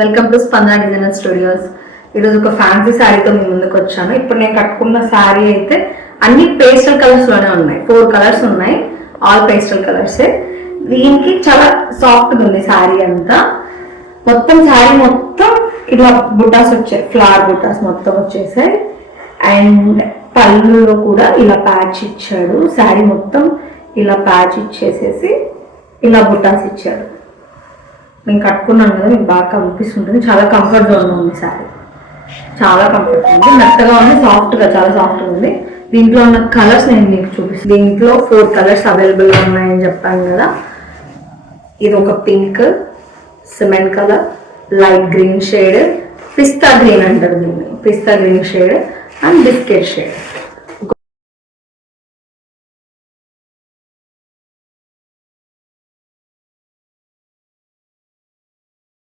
Welcome to స్పందన designer studios. ఈరోజు ఒక ఫ్యాన్సీ శారీతో మీ ముందుకు వచ్చాను. ఇప్పుడు నేను కట్టుకున్న శారీ అయితే అన్ని పేస్టల్ కలర్స్ లోనే ఉన్నాయి. 4 కలర్స్ ఉన్నాయి, ఆల్ పేస్టల్ కలర్సే. దీనికి చాలా సాఫ్ట్గా ఉంది శారీ అంతా. మొత్తం శారీ మొత్తం ఇలా బుటాస్ వచ్చాయి, ఫ్లవర్ బుటాస్ మొత్తం వచ్చేసాయి. అండ్ పళ్ళులో కూడా ఇలా ప్యాచ్ ఇచ్చాడు. శారీ మొత్తం ఇలా ప్యాచ్ ఇచ్చేసేసి ఇలా బుటాస్ ఇచ్చాడు. నేను కట్టుకున్నాను కదా, మీకు బాగా కనిపిస్తుంటుంది. చాలా కంఫర్ట్గా ఉంది శారీ, చాలా కంఫర్ట్ ఉంది, మెత్తగా ఉంది, సాఫ్ట్గా, చాలా సాఫ్ట్గా ఉంది. దీంట్లో ఉన్న కలర్స్ నేను మీకు చూపిస్తాను. దీంట్లో 4 కలర్స్ అవైలబుల్గా ఉన్నాయని చెప్పాను కదా. ఇది ఒక pink, cement colour, light green shade, pista green అంటారు దీన్ని, pista green shade and biscuit shade.